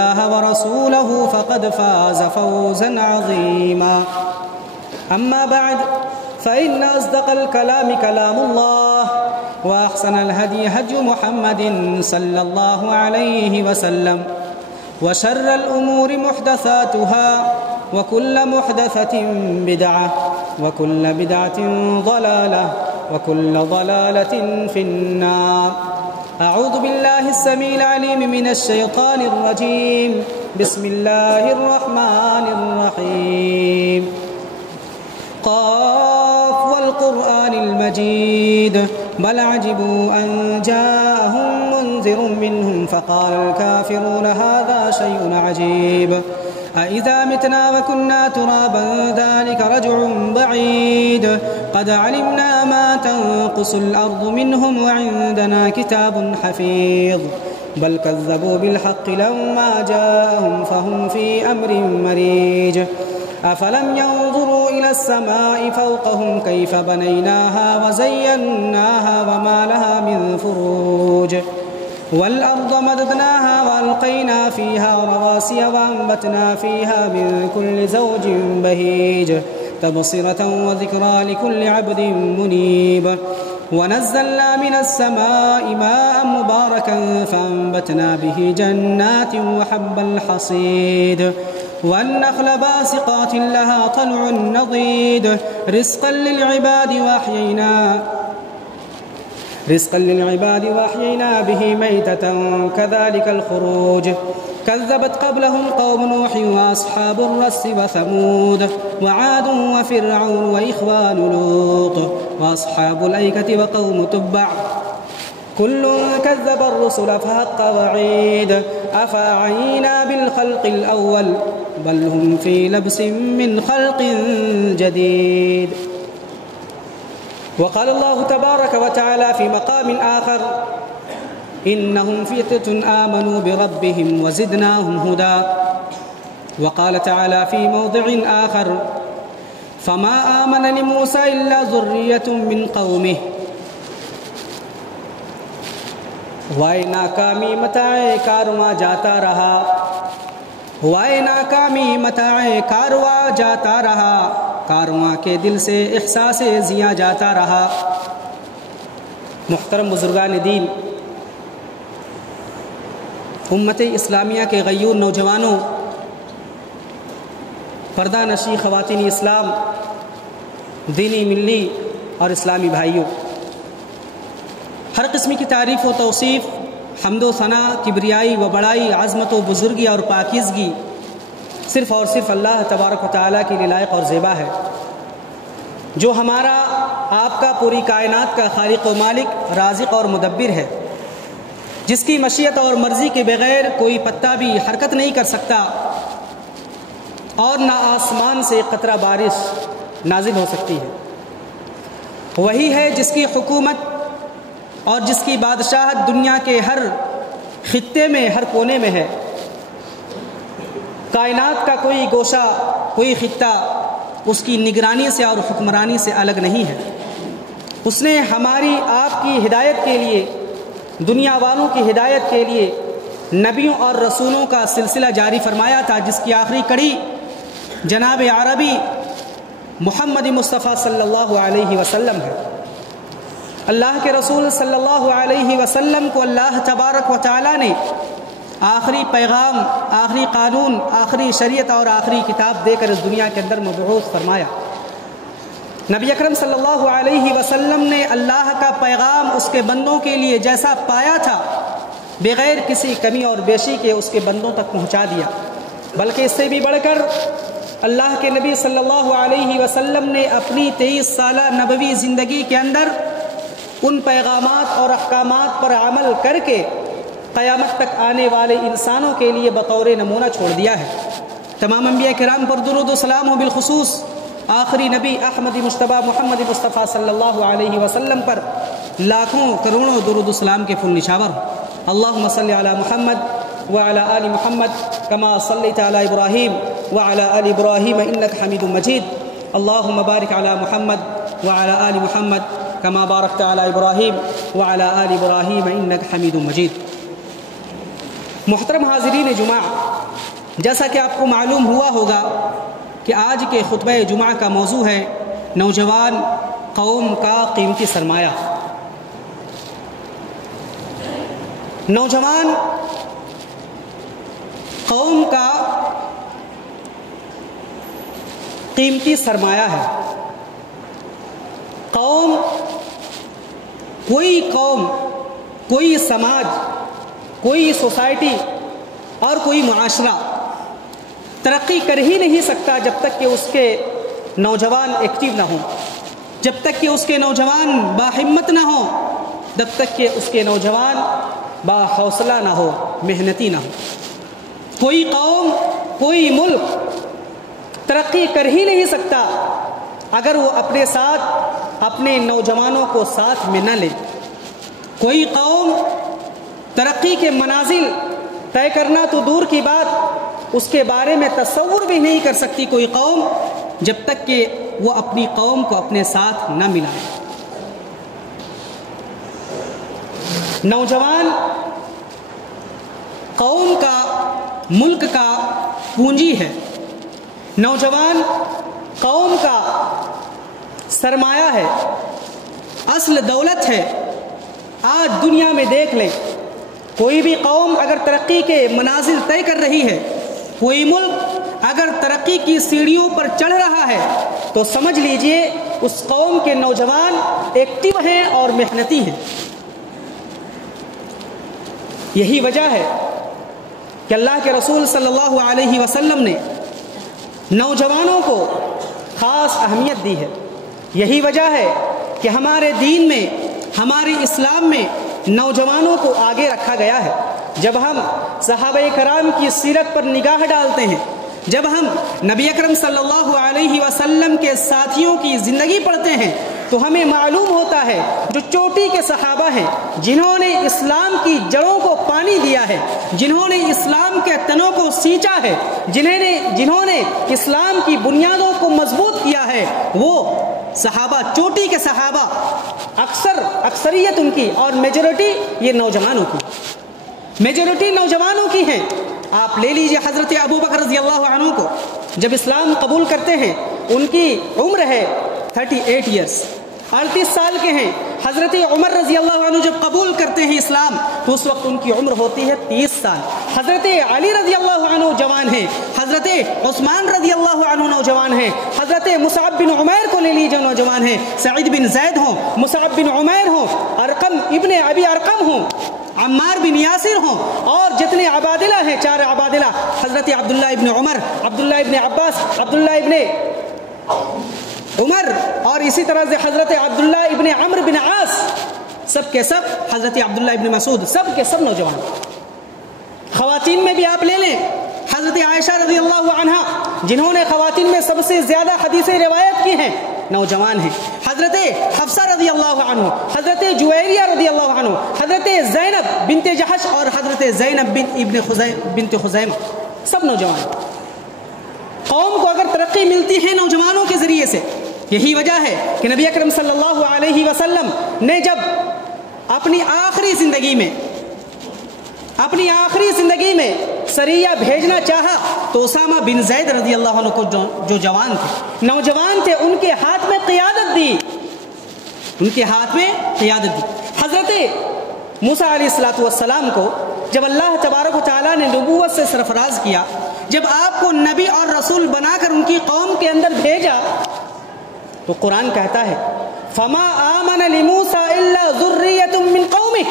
الله ورسوله فقد فاز فوزا عظيما. أما بعد، فإن أصدق الكلام كلام الله، وأحسن الهدي هدي محمد صلى الله عليه وسلم، وشر الأمور محدثاتها، وكل محدثة بدعة، وكل بدعة ضلالة، وكل ضلالة في النار. أعوذ بالله السميع العليم من الشيطان الرجيم. بسم الله الرحمن الرحيم. قاف والقرآن المجيد بل عجبوا أن جاءهم منذر منهم فقال الكافرون هذا شيء عجيب. أإذا متنا وكنا ترابا ذلك رجع بعيد. قد علمنا ما تنقص الأرض منهم وعندنا كتاب حفيظ. بل كذبوا بالحق لما جاءهم فهم في أمر مريج. أفلم ينظروا إلى السماء فوقهم كيف بنيناها وزيناها وما لها من فروج. والأرض مددناها وألقينا فيها رواسي وأنبتنا فيها من كل زوج بهيج تبصرة وذكرى لكل عبد منيب. ونزلنا من السماء ماء مباركا فأنبتنا به جنات وحب الحصيد والنخل باسقات لها طلع نضيد رزقا للعباد وأحيينا به ميتة كذلك الخروج. كذبت قبلهم قوم نوح وأصحاب الرس وثمود وعاد وفرعون وإخوان لوط وأصحاب الأيكة وقوم تبع كل كذب الرسل فحق وعيد. أفأعينا بالخلق الأول بل هم في لبس من خلق جديد. وقال الله تبارك وتعالى في مقام آخر إنهم فتية آمنوا بربهم وزدناهم هدى. وقال تعالى في موضع آخر فما آمن لموسى إلا ذرية من قومه. وائے ناکامی متاع کارواں جاتا رہا، وائے ناکامی متاع کارواں جاتا رہا، کارواں کے دل سے احساس زیاں جاتا رہا۔ محترم بزرگان دین، امت اسلامیہ کے غیور نوجوانوں، پردہ نشی خواتین اسلام، دینی ملی اور اسلامی بھائیوں، ہر قسم کی تعریف و توصیف، حمد و ثنا، کبریائی و بڑائی، عظمت و بزرگی اور پاکیزگی صرف اور صرف اللہ تبارک و تعالیٰ کے لیے لائق اور زیبا ہے، جو ہمارا آپ کا پوری کائنات کا خالق و مالک، رازق اور مدبر ہے، جس کی مشیت اور مرضی کے بغیر کوئی پتا بھی حرکت نہیں کر سکتا اور نہ آسمان سے قطرہ بارش نازل ہو سکتی ہے۔ وہی ہے جس کی حکومت اور جس کی بادشاہت دنیا کے ہر خطے میں، ہر کونے میں ہے۔ کائنات کا کوئی گوشہ، کوئی خطہ اس کی نگرانی سے اور حکمرانی سے الگ نہیں ہے۔ اس نے ہماری آپ کی ہدایت کے لیے، دنیا والوں کی ہدایت کے لیے نبیوں اور رسولوں کا سلسلہ جاری فرمایا تھا، جس کی آخری کڑی جناب عربی محمد مصطفیٰ صلی اللہ علیہ وسلم ہے۔ اللہ کے رسول صلی اللہ علیہ وسلم کو اللہ تبارک و تعالیٰ نے آخری پیغام، آخری قانون، آخری شریعت اور آخری کتاب دے کر اس دنیا کے اندر مبعوث فرمایا۔ نبی اکرم صلی اللہ علیہ وسلم نے اللہ کا پیغام اس کے بندوں کے لیے جیسا پایا تھا، بغیر کسی کمی اور بیشی کے اس کے بندوں تک پہنچا دیا، بلکہ اس سے بھی بڑھ کر اللہ کے نبی صلی اللہ علیہ وسلم نے اپنی 23 سالہ نبوی زندگی کے اندر ان پیغامات اور احکامات پر عمل کر کے قیامت تک آنے والے انسانوں کے لیے بطور نمونہ چھوڑ دیا ہے۔ تمام انبیاء کرام پر درود و سلام ہو، بالخصوص آخری نبی احمد مجتبیٰ محمد مصطفیٰ صلی اللہ علیہ وسلم پر لاکھوں کروڑوں درود و سلام کے پھول نشاور ہو۔ اللہم صلی علی محمد وعلی آل محمد کما صلیت علی ابراہیم وعلی آل ابراہیم انک حمید مجید۔ اللہم بارک علی محمد وعلی آل محمد کما بارکت علی ابراہیم وعلی آل ابراہیم انک حمید مجید۔ محترم حاضرین جمعہ، جیسا کہ آپ کو معلوم ہوا ہوگا کہ آج کے خطبہ جمعہ کا موضوع ہے نوجوان قوم کا قیمتی سرمایہ۔ نوجوان قوم کا قیمتی سرمایہ ہے۔ قوم، کوئی سماج، کوئی سوسائٹی اور کوئی معاشرہ ترقی کر ہی نہیں سکتا جب تک کہ اس کے نوجوان ایکٹیو نہ ہوں، جب تک کہ اس کے نوجوان باہمت نہ ہوں، جب تک کہ اس کے نوجوان باحوصلہ نہ ہو، محنتی نہ ہو۔ کوئی قوم، کوئی ملک ترقی کر ہی نہیں سکتا اگر وہ اپنے ساتھ اپنے نوجوانوں کو ساتھ میں نہ لے۔ کوئی قوم ترقی کے منازل طے کرنا تو دور کی بات، اس کے بارے میں تصور بھی نہیں کر سکتی کوئی قوم جب تک کہ وہ اپنی قوم کو اپنے ساتھ نہ ملائے۔ نوجوان قوم کا، ملک کا پونجی ہے۔ نوجوان قوم کا سرمایہ ہے، اصل دولت ہے۔ آج دنیا میں دیکھ لیں، کوئی بھی قوم اگر ترقی کے منازل طے کر رہی ہے، کوئی ملک اگر ترقی کی سیڑھیوں پر چڑھ رہا ہے، تو سمجھ لیجئے اس قوم کے نوجوان ایکٹیو ہیں اور محنتی ہیں۔ یہی وجہ ہے کہ اللہ کے رسول صلی اللہ علیہ وسلم نے نوجوانوں کو خاص اہمیت دی ہے۔ یہی وجہ ہے کہ ہمارے دین میں، ہمارے اسلام میں نوجوانوں کو آگے رکھا گیا ہے۔ جب ہم صحابہ کرام کی سیرت پر نگاہ ڈالتے ہیں، جب ہم نبی اکرم صلی اللہ علیہ وسلم کے ساتھیوں کی زندگی پڑھتے ہیں، تو ہمیں معلوم ہوتا ہے جو چوٹی کے صحابہ ہیں، جنہوں نے اسلام کی جڑوں کو پانی دیا ہے، جنہوں نے اسلام کے تنوں کو سینچا ہے، جنہوں نے اسلام کی بنیادوں کو مضبوط کیا ہے، وہ صحابہ، چوٹی کے صحابہ، اکثریت ان کی اور میجورٹی یہ نوجوانوں کی، میجورٹی نوجوانوں کی ہیں۔ آپ لے لیجئے حضرت ابو بکر رضی اللہ عنہ کو، جب اسلام قبول کرتے ہیں ان کی عمر ہے 38 ایئرس، 38 سال کے ہیں۔ حضرت عمر رضی اللہ عنہ جب قبول کرتے ہیں اسلام تو اس وقت ان کی عمر ہوتی ہے 30 سال۔ حضرت علی رضی اللہ عنہ جوان ہیں، حضرت عثمان رضی اللہ عنہ نوجوان ہیں، حضرت مصعب بن عمیر کو لے لیجیے نوجوان ہیں، سعید بن زید ہوں، مصعب بن عمیر ہوں، ارقم ابن ابی ارقم ہوں، عمار بن یاسر ہوں، اور جتنے عبادلہ ہیں، 4 عبادلہ، حضرت عبداللہ ابن عمر، عبداللہ ابن عباس، عبداللہ ابن عمر، اور اسی طرح سے حضرت عبداللہ ابن عمرو بن عاص، سب کے سب، حضرت عبداللہ ابن مسعود، سب کے سب نوجوان۔ خواتین میں بھی آپ لے لیں، حضرت عائشہ رضی اللہ عنہ جنہوں نے خواتین میں سب سے زیادہ حدیثیں روایت کی ہیں، نوجوان ہیں۔ حضرت حفصہ رضی اللہ عنہ، حضرت جویریہ رضی اللہ عنہ، حضرت زینب بنت جحش اور حضرت زینب بنت خزیمہ، سب نوجوان۔ قوم کو اگر ترقی ملتی ہے نوجوانوں کے ذریعے سے، یہی وجہ ہے کہ نبی اکرم صلی اللہ علیہ وسلم نے جب اپنی آخری زندگی میں سریہ بھیجنا چاہا تو اسامہ بن زید رضی اللہ عنہ کو جو جوان تھے، نوجوان تھے، ان کے ہاتھ میں قیادت دی، حضرت موسیٰ علیہ السلام کو جب اللہ تبارک و تعالیٰ نے نبوت سے سرفراز کیا، جب آپ کو نبی اور رسول بنا کر ان کی قوم کے اندر بھیجا، تو قرآن کہتا ہے فما آمن لموسیٰ الا ذریۃ من قومہ،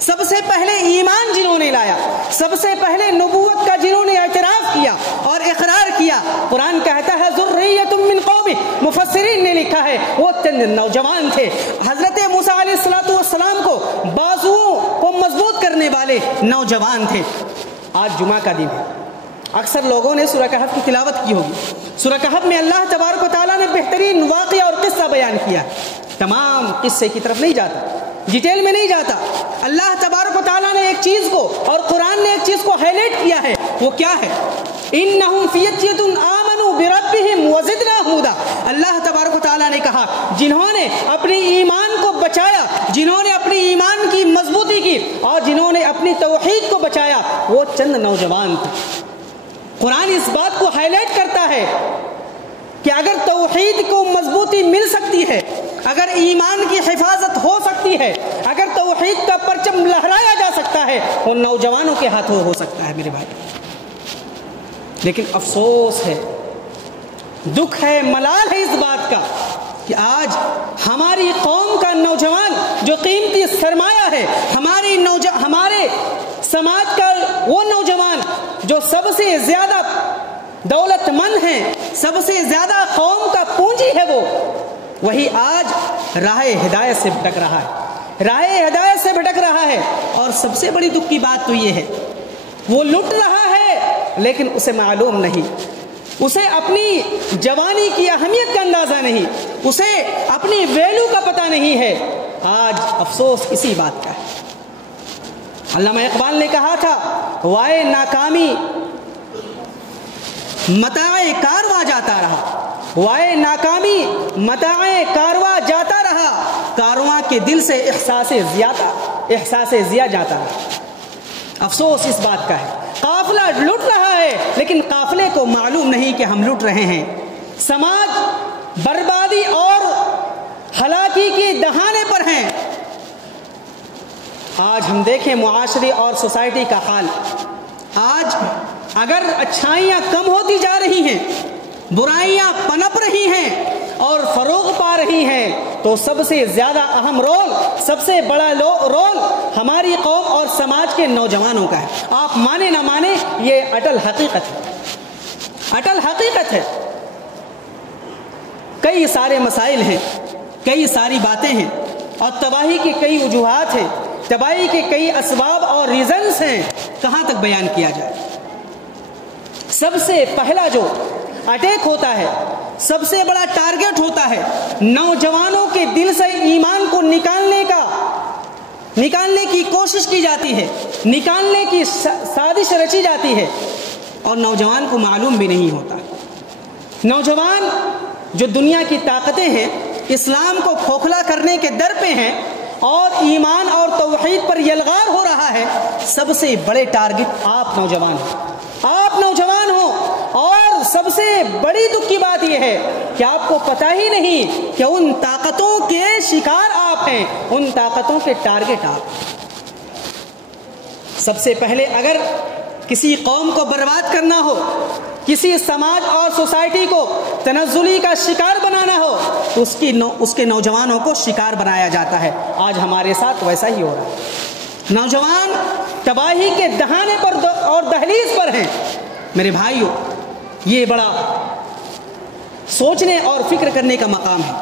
سب سے پہلے ایمان جنہوں نے لایا، سب سے پہلے نبوت کا جنہوں نے اعتراف کیا اور اقرار کیا، قرآن کہتا ہے ذریۃ من قومہ، مفسرین نے لکھا ہے وہ نوجوان تھے۔ حضرت موسیٰ علیہ السلام کو بازوؤں کو مضبوط کرنے والے نوجوان تھے۔ آج جمعہ کا دن ہے، اکثر لوگوں نے سورہ کہف کی تلاوت کی ہوگی۔ سورہ کہف میں اللہ تبارک و تعالیٰ نے بہترین واقعہ اور قصہ بیان کیا، تمام قصے کی طرف نہیں جاتا، ڈیٹیل میں نہیں جاتا۔ اللہ تبارک و تعالیٰ نے ایک چیز کو اور قرآن نے ایک چیز کو ہائی لائٹ کیا ہے، وہ کیا ہے؟ انہم فیتیۃ آمنوا بربہم وزدناہم ھدا، اللہ تبارک و تعالیٰ نے کہا جنہوں نے اپنی ایمان کو بچایا، جنہوں نے اپنی ایمان کی مضبوطی کی اور جنہوں نے اپنی توحید کو بچایا، وہ چند نوجوان تھے۔ قرآن اس بات کو ہائی لائٹ کرتا ہے کہ اگر توحید کو مضبوطی مل سکتی ہے، اگر ایمان کی حفاظت ہو سکتی ہے، اگر توحید کا پرچم لہرایا جا سکتا ہے، وہ نوجوانوں کے ہاتھوں ہو سکتا ہے میرے بھائی۔ لیکن افسوس ہے، دکھ ہے، ملال ہے اس بات کا کہ آج ہماری قوم کا نوجوان جو قیمتی سرمایہ ہے، ہمارے سماج کا وہ نوجوان جو سب سے زیادہ دولت مند ہیں، سب سے زیادہ قوم کا پونجی ہے، وہی آج راہ ہدایت سے بھٹک رہا ہے، راہ ہدایت سے بھٹک رہا ہے۔ اور سب سے بڑی دکھ کی بات تو یہ ہے، وہ لٹ رہا ہے لیکن اسے معلوم نہیں، اسے اپنی جوانی کی اہمیت کا اندازہ نہیں، اسے اپنی ویلیو کا پتہ نہیں ہے۔ آج افسوس اسی بات کا ہے۔ علامہ اقبال نے کہا تھا، وائے ناکامی متاع کارواں جاتا رہا، وائے ناکامی متاع کارواں جاتا رہا، کارواں کے دل سے احساس ضیا جاتا رہا۔ افسوس اس بات کا ہے، قافلہ لٹ رہا ہے لیکن قافلے کو معلوم نہیں کہ ہم لٹ رہے ہیں۔ سماج بربادی اور ہلاکی کے دہانے پر ہیں۔ آج ہم دیکھیں معاشرے اور سوسائٹی کا حال، آج اگر اچھائیاں کم ہوتی جا رہی ہیں، برائیاں پنپ رہی ہیں اور فروغ پا رہی ہیں، تو سب سے زیادہ اہم رول، سب سے بڑا رول ہماری قوم اور سماج کے نوجوانوں کا ہے۔ آپ مانے نہ مانے، یہ اٹل حقیقت ہے، اٹل حقیقت ہے۔ کئی سارے مسائل ہیں، کئی ساری باتیں ہیں اور تباہی کی کئی وجوہات ہیں، تباہی کے کئی اسباب اور ریزنز ہیں، کہاں تک بیان کیا جائے۔ سب سے پہلا جو اٹیک ہوتا ہے، سب سے بڑا ٹارگٹ ہوتا ہے، نوجوانوں کے دل سے ایمان کو نکالنے کی کوشش کی جاتی ہے، نکالنے کی سازش رچی جاتی ہے اور نوجوان کو معلوم بھی نہیں ہوتا۔ نوجوان جو دنیا کی طاقتیں ہیں، اسلام کو کھوکھلا کرنے کے در پہ ہیں اور ایمان اور توحید پر یلغار ہو رہا ہے، سب سے بڑے ٹارگٹ آپ نوجوان ہیں، آپ نوجوان ہو۔ اور سب سے بڑی دکھ کی بات یہ ہے کہ آپ کو پتہ ہی نہیں کہ ان طاقتوں کے شکار آپ ہیں، ان طاقتوں کے ٹارگٹ آپ۔ سب سے پہلے اگر کسی قوم کو برباد کرنا ہو، کسی سماج اور سوسائٹی کو تنزلی کا شکار بنانا ہو تو اس کے نوجوانوں کو شکار بنایا جاتا ہے۔ آج ہمارے ساتھ ویسا ہی ہو رہا ہے، نوجوان تباہی کے دہانے پر اور دہلیز پر ہیں۔ میرے بھائیو، یہ بڑا سوچنے اور فکر کرنے کا مقام ہے،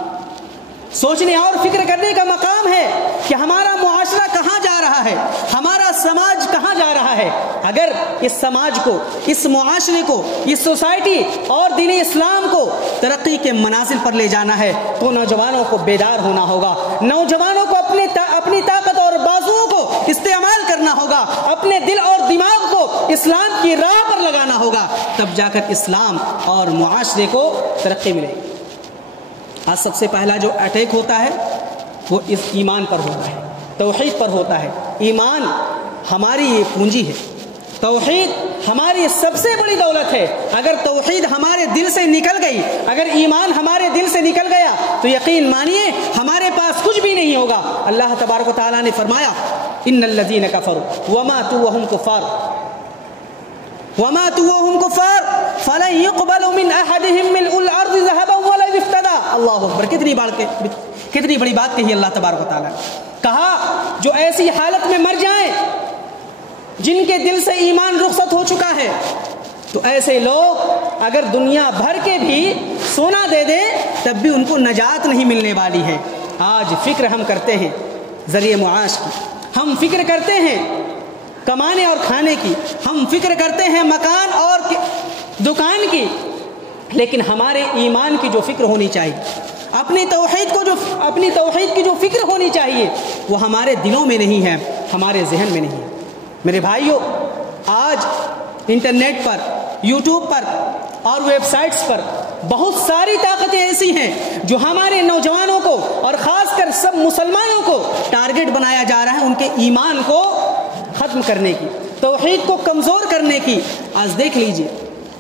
سوچنے اور فکر کرنے کا مقام ہے کہ ہمارا معاشرہ کہاں جا رہا ہے، ہمارا سماج کہاں جا رہا ہے۔ اگر اس سماج کو، اس معاشرے کو، اس سوسائٹی اور دین اسلام کو ترقی کے منازل پر لے جانا ہے تو نوجوانوں کو بیدار ہونا ہوگا، نوجوانوں کو اپنی طاقت اور بازوؤں کو استعمال کرنا ہوگا، اپنے دل اور دماغ کو اسلام کی راہ پر لگانا ہوگا، تب جا کر اسلام اور معاشرے کو ترقی ملے گی۔ آج سب سے پہلا جو اٹیک ہوتا ہے وہ اس ایمان پر ہوتا ہے، توحید پر ہوتا ہے۔ ایمان ہماری یہ پونجی ہے، توحید ہماری سب سے بڑی دولت ہے۔ اگر توحید ہمارے دل سے نکل گئی، اگر ایمان ہمارے دل سے نکل گیا تو یقین مانیے ہمارے پاس کچھ بھی نہیں ہوگا۔ اللہ تبارک و تعالیٰ نے فرمایا، ان الذین کفروا وماتوا وهم کفار فلن يقبل من احدهم ملء الارض ذهبا ولا افتدى۔ اللہ اکبر، کتنی بڑی بات کہی اللہ تبارک و تعالیٰ نے۔ کہا جو ایسی حالت میں مر جائیں جن کے دل سے ایمان رخصت ہو چکا ہے، تو ایسے لوگ اگر دنیا بھر کے بھی سونا دے دیں تب بھی ان کو نجات نہیں ملنے والی ہے۔ آج فکر ہم کرتے ہیں ذریعہ معاش کی، ہم فکر کرتے ہیں کمانے اور کھانے کی، ہم فکر کرتے ہیں مکان اور دکان کی، لیکن ہمارے ایمان کی جو فکر ہونی چاہیے، اپنی توحید کی جو فکر ہونی چاہیے، وہ ہمارے دلوں میں نہیں ہے، ہمارے ذہن میں نہیں ہے۔ میرے بھائیوں، آج انٹرنیٹ پر، یوٹیوب پر اور ویب سائٹس پر بہت ساری طاقتیں ایسی ہیں جو ہمارے نوجوانوں کو اور خاص کر سب مسلمانوں کو ٹارگٹ بنایا جا رہا ہے، ان کے ایمان کو ختم کرنے کی، توحید کو کمزور کرنے کی۔ آج دیکھ لیجئے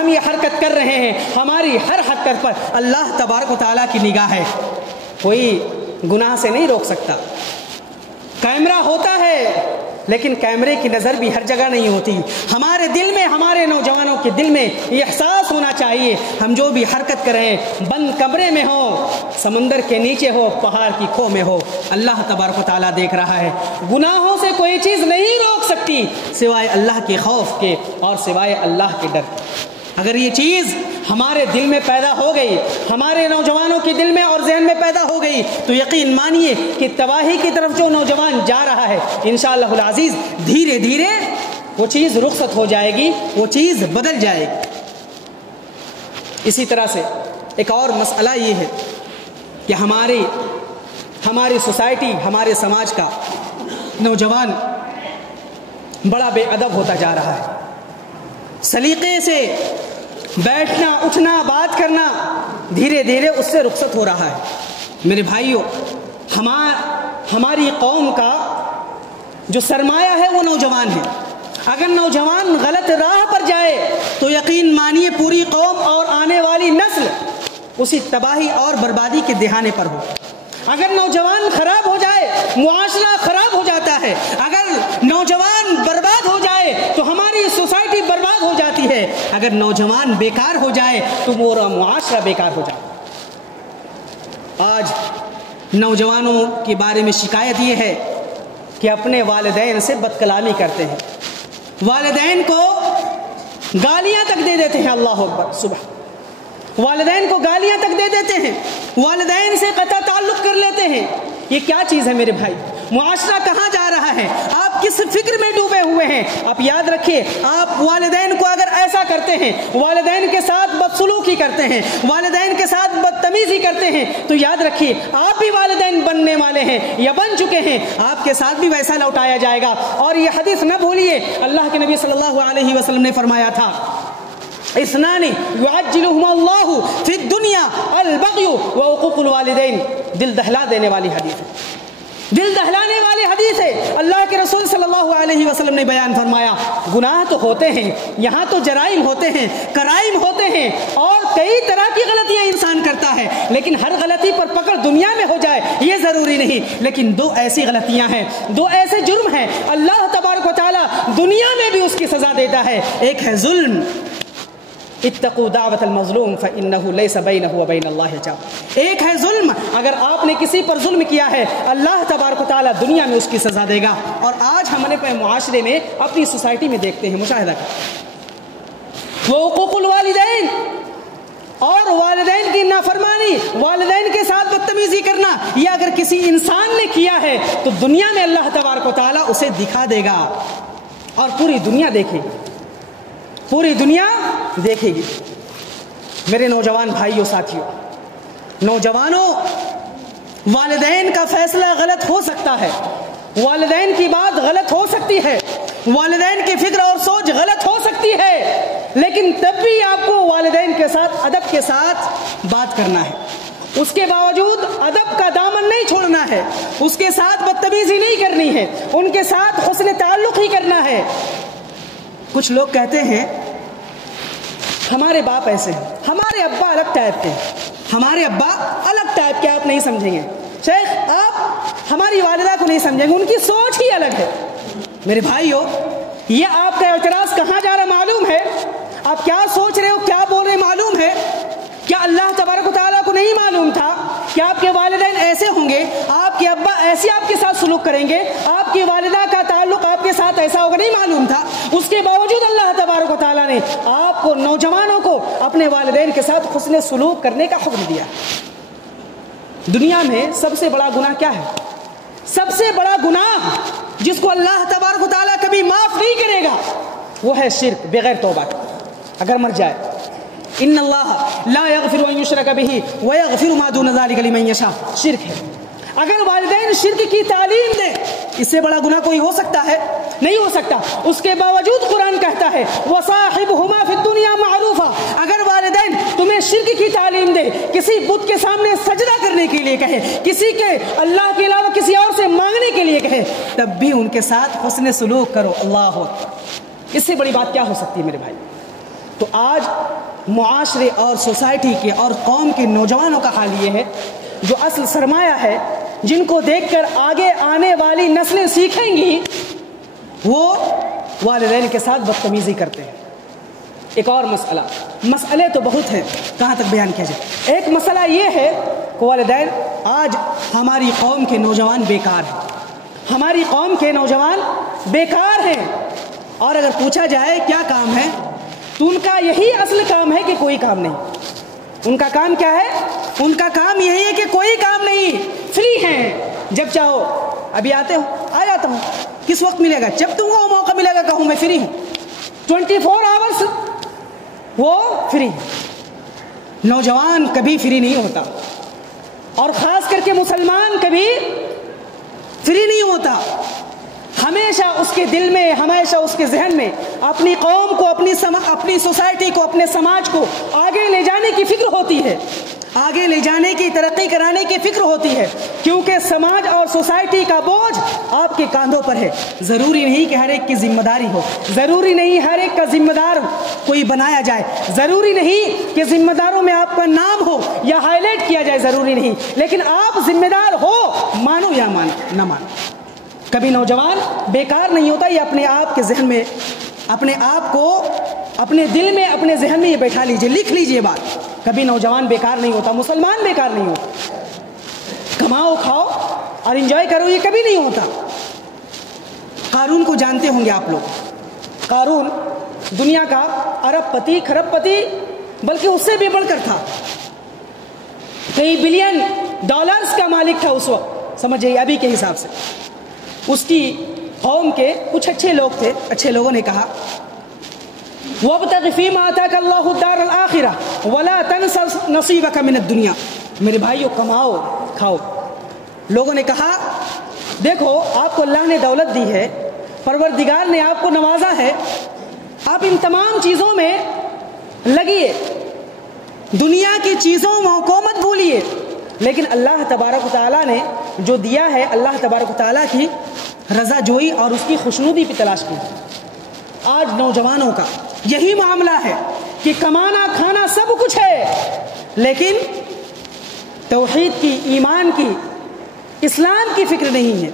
ہم یہ حرکت کر رہے ہیں ہماری ہر حرکت پر اللہ تبارک و تعالیٰ کی نگاہ ہے، کوئی گناہ سے نہیں روک سکتا۔ کیمرہ ہوتا ہے لیکن کیمرے کی نظر بھی ہر جگہ نہیں ہوتی۔ ہمارے دل میں، ہمارے نوجوانوں کے دل میں یہ احساس ہونا چاہیے، ہم جو بھی حرکت کریں بند کمرے میں ہو، سمندر کے نیچے ہو، پہاڑ کی کھو میں ہو، اللہ تبارک و تعالیٰ دیکھ رہا ہے۔ گناہوں سے کوئی چیز نہیں روک سکتی سوائے اللہ کے خوف کے اور سوائے اللہ کے ڈر کے۔ اگر یہ چیز ہمارے دل میں پیدا ہو گئی، ہمارے نوجوانوں کے دل میں اور ذہن میں پیدا ہو گئی، تو یقین مانیے کہ تباہی کی طرف جو نوجوان جا رہا ہے انشاءاللہ العزیز دھیرے دھیرے وہ چیز رخصت ہو جائے گی، وہ چیز بدل جائے گی۔ اسی طرح سے ایک اور مسئلہ یہ ہے کہ ہماری سوسائٹی، ہمارے سماج کا نوجوان بڑا بے ادب ہوتا جا رہا ہے۔ سلیقے سے بیٹھنا، اٹھنا، بات کرنا دھیرے دھیرے اس سے رخصت ہو رہا ہے۔ میرے بھائیوں، ہماری قوم کا جو سرمایہ ہے وہ نوجوان ہے۔ اگر نوجوان غلط راہ پر جائے تو یقین مانیے پوری قوم اور آنے والی نسل اسی تباہی اور بربادی کے دہانے پر ہو۔ اگر نوجوان خراب ہو جائے معاشرہ خراب ہو جاتا ہے، اگر نوجوان برباد ہو جائے تو ہماری سوسائٹی برباد ہو جاتی ہے، اگر نوجوان بیکار ہو جائے تو پورا معاشرہ بیکار ہو جاتا ہے۔ آج نوجوانوں کے بارے میں شکایت یہ ہے کہ اپنے والدین سے بد کلامی کرتے ہیں، والدین کو گالیاں تک دے دیتے ہیں، اللہ اکبر، صبح والدین کو گالیاں تک دے دیتے ہیں، والدین سے قطع تعلق کر لیتے ہیں۔ یہ کیا چیز ہے میرے بھائی؟ معاشرہ کہاں جا رہا ہے؟ آپ کس فکر میں ڈوبے ہوئے ہیں؟ آپ یاد رکھیے، آپ والدین کو اگر ایسا کرتے ہیں، والدین کے ساتھ بدسلوکی کرتے ہیں، والدین کے ساتھ بدتمیزی کرتے ہیں، تو یاد رکھیے آپ بھی والدین بننے والے ہیں یا بن چکے ہیں، آپ کے ساتھ بھی ویسا لوٹایا جائے گا۔ اور یہ حدیث نہ بھولیے، اللہ کے نبی صلی اللہ علیہ وسلم نے فرمایا تھا اثنان یعجلہما اللہ فی الدنیا البغی وعقوق الوالدین۔ دل دہلا دینے والی حدیث ہے، دل دہلانے والی حدیث ہے۔ اللہ کے رسول صلی اللہ علیہ وسلم نے بیان فرمایا گناہ تو ہوتے ہیں، یہاں تو جرائم ہوتے ہیں، کرائم ہوتے ہیں اور کئی طرح کی غلطیاں انسان کرتا ہے، لیکن ہر غلطی پر پکڑ دنیا میں ہو جائے یہ ضروری نہیں۔ لیکن دو ایسی غلطیاں ہیں، دو ایسے جرم ہیں، اللہ تبارک و تعالیٰ دنیا میں بھی اس کی سزا دیتا ہے۔ ایک ہے ظلم، اتقوا دعوت المظلوم فإنه ليس بينه وبين الله حجاب۔ ایک ہے ظلم، اگر آپ نے کسی پر ظلم کیا ہے اللہ تبارک و تعالیٰ دنیا میں اس کی سزا دے گا۔ اور آج ہم اپنے معاشرے میں، اپنی سوسائٹی میں دیکھتے ہیں، مشاہدہ کرتے ہیں، وعقوق الوالدین، اور والدین کی نافرمانی، والدین کے ساتھ بدتمیزی کرنا، یہ اگر کسی انسان نے کیا ہے تو دنیا میں اللہ تبارک و تعالیٰ اسے دکھا دے گا اور پوری دنیا دیکھے گی، پوری دنیا دیکھے گی۔ میرے نوجوان بھائیوں، ساتھیوں، نوجوانوں، والدین کا فیصلہ غلط ہو سکتا ہے، والدین کی بات غلط ہو سکتی ہے، والدین کی فکر اور سوچ غلط ہو سکتی ہے، لیکن تب بھی آپ کو والدین کے ساتھ ادب کے ساتھ بات کرنا ہے، اس کے باوجود ادب کا دامن نہیں چھوڑنا ہے، اس کے ساتھ بدتمیزی نہیں کرنی ہے، ان کے ساتھ حسن تعلق ہی کرنا ہے۔ کچھ لوگ کہتے ہیں ہمارے باپ ایسے ہیں، ہمارے ابا الگ ٹائپ کے ہیں، ہمارے ابا الگ ٹائپ کے، آپ نہیں سمجھیں گے شیخ، آپ ہماری والدہ کو نہیں سمجھیں گے، ان کی سوچ ہی الگ ہے۔ میرے بھائیو، یہ آپ کا اعتراض کہاں جا رہا معلوم ہے؟ آپ کیا سوچ رہے ہو، کیا بول رہے معلوم ہے؟ کیا اللہ تبارک و تعالیٰ کو نہیں معلوم تھا کہ آپ کے والدین ایسے ہوں گے، آپ کے ابا ایسے آپ کے ساتھ سلوک کریں گے، آپ کی والدہ کا تعلق آپ کے ساتھ ایسا ہوگا؟ نہیں معلوم تھا؟ اس کے باوجود اللہ تبارک و تعالیٰ نے آپ کو، نوجوانوں کو، اپنے والدین کے ساتھ حسن سلوک کرنے کا حکم دیا۔ دنیا میں سب سے بڑا گناہ کیا ہے؟ سب سے بڑا گناہ جس کو اللہ تبارک و تعالیٰ کبھی معاف نہیں کرے گا وہ ہے شرک، بغیر توبہ اگر مر جائے۔ ان اللہ لا یغفر ان یشرک بہ ویغفر ما دون ذلک لمن یشاء، شرک ہے۔ اگر والدین شرک کی تعلیم دیں، اس سے بڑا گناہ کوئی ہو سکتا ہے؟ نہیں ہو سکتا۔ اس کے باوجود قرآن کہتا ہے وصاحبہما فی الدنیا معروفا، اگر والدین تمہیں شرک کی تعلیم دے، کسی بت کے سامنے سجدہ کرنے کے لیے کہے، کسی کے اللہ کے علاوہ کسی اور سے مانگنے کے لیے کہے، تب بھی ان کے ساتھ حسن سلوک کرو۔ اللہ، اس سے بڑی بات کیا ہو سکتی ہے میرے بھائی؟ تو آج معاشرے اور سوسائٹی کے اور قوم کے نوجوانوں کا حال یہ ہے، جو اصل سرمایہ ہے، جن کو دیکھ کر آگے آنے والی نسلیں سیکھیں گی، وہ والدین کے ساتھ بدتمیزی کرتے ہیں۔ ایک اور مسئلے تو بہت ہیں، کہاں تک بیان کیا جائے۔ ایک مسئلہ یہ ہے کہ والدین، آج ہماری قوم کے نوجوان بیکار ہیں، ہماری قوم کے نوجوان بیکار ہیں، اور اگر پوچھا جائے کیا کام ہے تو ان کا یہی اصل کام ہے کہ کوئی کام نہیں۔ ان کا کام کیا ہے؟ ان کا کام یہی ہے کہ کوئی کام نہیں، فری ہیں، جب چاہو ابھی آتے ہو آ جاتا ہوں، کس وقت ملے گا، جب تم کو موقع ملے گا کہوں میں فری ہوں، 24 آورس وہ فری۔ نوجوان کبھی فری نہیں ہوتا، اور خاص کر کے مسلمان کبھی فری نہیں ہوتا۔ ہمیشہ اس کے دل میں، ہمیشہ اس کے ذہن میں اپنی قوم کو، اپنی سوسائٹی کو، اپنے سماج کو آگے لے جانے کی فکر ہوتی ہے، آگے لے جانے کی، ترقی کرانے کی فکر ہوتی ہے، کیونکہ سماج اور سوسائٹی کا بوجھ آپ کے کاندھوں پر ہے۔ ضروری نہیں کہ ہر ایک کی ذمہ داری ہو، ضروری نہیں ہر ایک کا ذمہ دار کوئی بنایا جائے، ضروری نہیں کہ ذمہ داروں میں آپ کا نام ہو یا ہائی لائٹ کیا جائے، ضروری نہیں، لیکن آپ ذمہ دار ہو، مانو یا نہ مانو۔ کبھی نوجوان بیکار نہیں ہوتا، یہ اپنے آپ کے ذہن میں، اپنے آپ کو، اپنے دل میں، اپنے ذہن میں یہ بیٹھا لیجئے، لکھ لیجئے بات، کبھی نوجوان بیکار نہیں ہوتا، مسلمان بیکار نہیں ہوتا۔ کماؤ، کھاؤ اور انجوائے کرو، یہ کبھی نہیں ہوتا۔ قارون کو جانتے ہوں گے آپ لوگ۔ قارون دنیا کا ارب پتی، کھرب پتی، بلکہ اس سے بھی بڑھ کر تھا، کئی بلین ڈالرز کا مالک تھا اس وقت، سمجھئے ابھی کے حساب سے۔ اس کی قوم کے کچھ اچھے لوگ تھے، اچھے لوگوں نے کہا وَابْتَغِ فِيمَا آتَاكَ اللَّهُ الدَّارَ الْآخِرَةَ وَلَا تَنْسَ نَصِيبَكَ مِنَ الدُّنْيَا۔ میرے بھائیو، کماؤ کھاؤ۔ لوگوں نے کہا دیکھو آپ کو اللہ نے دولت دی ہے، پروردگار نے آپ کو نوازا ہے، آپ ان تمام چیزوں میں لگیے، دنیا کی چیزوں کو مت بھولیے، لیکن اللہ تبارک و تعالیٰ نے جو دیا ہے، اللہ تبارک و تعالیٰ کی رضا جوئی اور اس کی خوشنودی پہ تلاش کی۔ آج نوجوانوں کا یہی معاملہ ہے کہ کمانا کھانا سب کچھ ہے، لیکن توحید کی، ایمان کی، اسلام کی فکر نہیں ہے،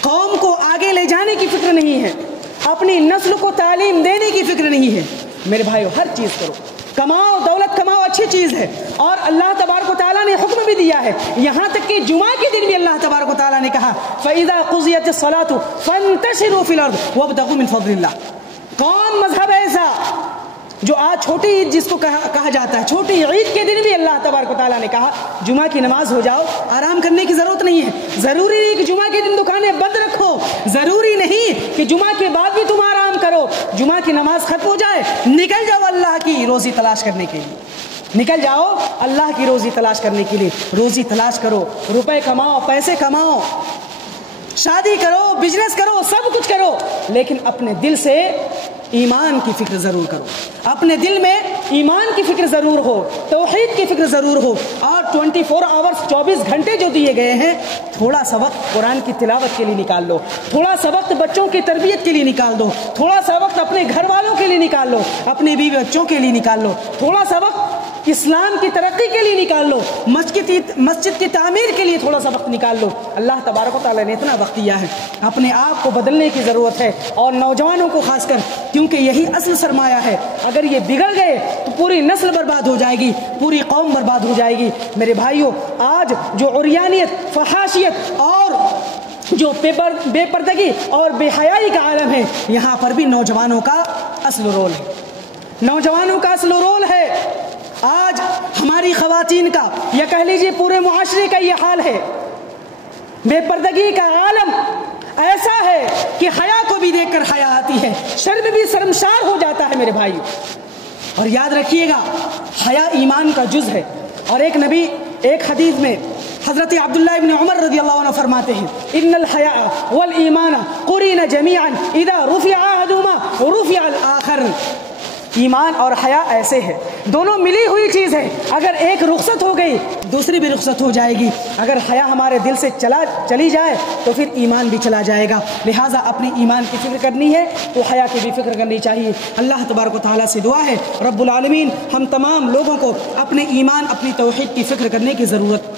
قوم کو آگے لے جانے کی فکر نہیں ہے، اپنی نسل کو تعلیم دینے کی فکر نہیں ہے۔ میرے بھائیو، ہر چیز کرو، کماؤ، دولت کماؤ، اچھی چیز ہے، اور اللہ تبارک و تعالیٰ نے حکم بھی دیا ہے، یہاں تک کہ جمعہ کے دن بھی اللہ تبارک و تعالیٰ نے کہا فَإِذَا قُضِيَتِ الصَّلَاةُ فَانْتَشِرُوا فِي الْأَرْضِ وَابْتَغُوا مِنْ فَضْلِ اللَّهِ۔ کون مذہب ایسا جو آج چھوٹی عید جس کو کہا جاتا ہے، چھوٹی عید کے دن بھی اللہ تبارک و تعالیٰ نے کہا جمعہ کی نماز ہو جاؤ، آرام کرنے کی ضرورت نہیں ہے، ضروری نہیں کہ جمعہ کے دن دکانیں بند رکھو، ضروری نہیں کہ جمعہ کے بعد بھی تم آرام کرو، جمعہ کی نماز ختم ہو جائے نکل جاؤ اللہ کی روزی تلاش کرنے کے لیے، نکل جاؤ اللہ کی روزی تلاش کرنے کے لیے، روزی تلاش کرو، روپے کماؤ، پیسے کماؤ، شادی کرو، بزنس کرو، سب کچھ کرو، لیکن اپنے دل سے ایمان کی فکر ضرور کرو، اپنے دل میں ایمان کی فکر ضرور ہو، توحید کی فکر ضرور ہو، اور 24 آورس 24 گھنٹے جو دیے گئے ہیں، تھوڑا سا وقت قرآن کی تلاوت کے لیے نکال لو، تھوڑا سا وقت بچوں کی تربیت کے لیے نکال دو، تھوڑا سا وقت اپنے گھر والوں کے لیے نکال لو، اپنے بیوی بچوں کے لیے نکال لو، تھوڑا سا وقت اسلام کی ترقی کے لیے نکال لو، مسجد کی تعمیر کے لیے تھوڑا سا وقت نکال لو۔ اللہ تبارک و تعالیٰ نے اتنا وقت دیا ہے، اپنے آپ کو بدلنے کی ضرورت ہے، اور نوجوانوں کو خاص کر، کیونکہ یہی اصل سرمایہ ہے، اگر یہ بگڑ گئے تو پوری نسل برباد ہو جائے گی، پوری قوم برباد ہو جائے گی۔ میرے بھائیوں، آج جو عریانیت، فحاشیت اور جو بے پردگی اور بے حیائی کا عالم ہے، یہاں پر بھی نوجوانوں کا اصل رول ہے، نوجوانوں کا اصل رول ہے۔ آج ہماری خواتین کا، یا کہہ لیجیے پورے معاشرے کا یہ حال ہے، بے پردگی کا عالم ایسا ہے کہ حیا کو بھی دیکھ کر حیا آتی ہے، شرم بھی شرمسار ہو جاتا ہے۔ میرے بھائی، اور یاد رکھیے گا، حیا ایمان کا جز ہے، اور ایک حدیث میں حضرت عبداللہ ابن عمر رضی اللہ عنہ فرماتے ہیں ان الحیاء والایمان قرین جمیعا اذا رفع احدهما رفع الاخر۔ ایمان اور حیا ایسے ہے، دونوں ملی ہوئی چیز ہے، اگر ایک رخصت ہو گئی دوسری بھی رخصت ہو جائے گی۔ اگر حیا ہمارے دل سے چلی جائے تو پھر ایمان بھی چلا جائے گا۔ لہٰذا اپنی ایمان کی فکر کرنی ہے تو حیا کی بھی فکر کرنی چاہیے۔ اللہ تبارک و تعالیٰ سے دعا ہے رب العالمین ہم تمام لوگوں کو اپنے ایمان اپنی توحید کی فکر کرنے کی ضرورت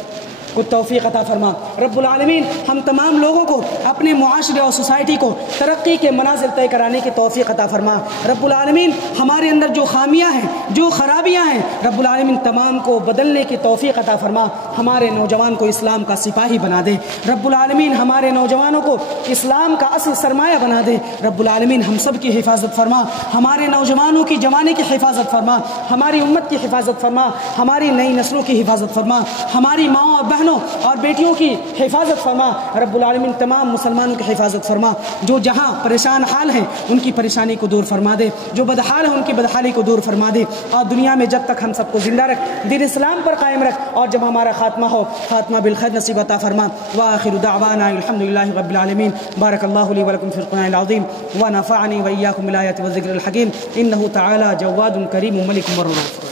کو توفیق عطا فرما۔ رب العالمین ہم تمام لوگوں کو اپنے معاشرے اور سوسائٹی کو ترقی کے منازل طے کرانے کی توفیق عطا فرما۔ رب العالمین ہمارے اندر جو خامیاں ہیں، جو خرابیاں ہیں، رب العالمین تمام کو بدلنے کی توفیق عطا فرما۔ ہمارے نوجوان کو اسلام کا سپاہی بنا دے۔ رب العالمین ہمارے نوجوانوں کو اسلام کا اصل سرمایہ بنا دے۔ رب العالمین ہم سب کی حفاظت فرما، ہمارے نوجوانوں کی جوانی کی حفاظت فرما، ہماری امت کی حفاظت فرما، ہماری نئی نسلوں کی حفاظت فرما، ہماری ماؤں اور بہنوں اور بیٹیوں کی حفاظت فرما۔ رب العالمین تمام مسلمانوں کی حفاظت فرما، جو جہاں پریشان حال ہیں ان کی پریشانی کو دور فرما دے، جو بدحال ہیں ان کی بدحالی کو دور فرما دے، اور دنیا میں جب تک ہم سب کو زندہ رکھ، دین اسلام پر قائم رکھ، اور جب ہمارا خاتمہ ہو خاتمہ بالخیر نصیب عطا فرما۔ وآخر دعوانا الحمدللہ رب العالمین۔ بارک اللہ لی ولکم فی القرآن العظیم ونفعنی وإیاکم بالآیات والذکر الحکیم، انہ تعالی جواد کریم ملک مرحوم۔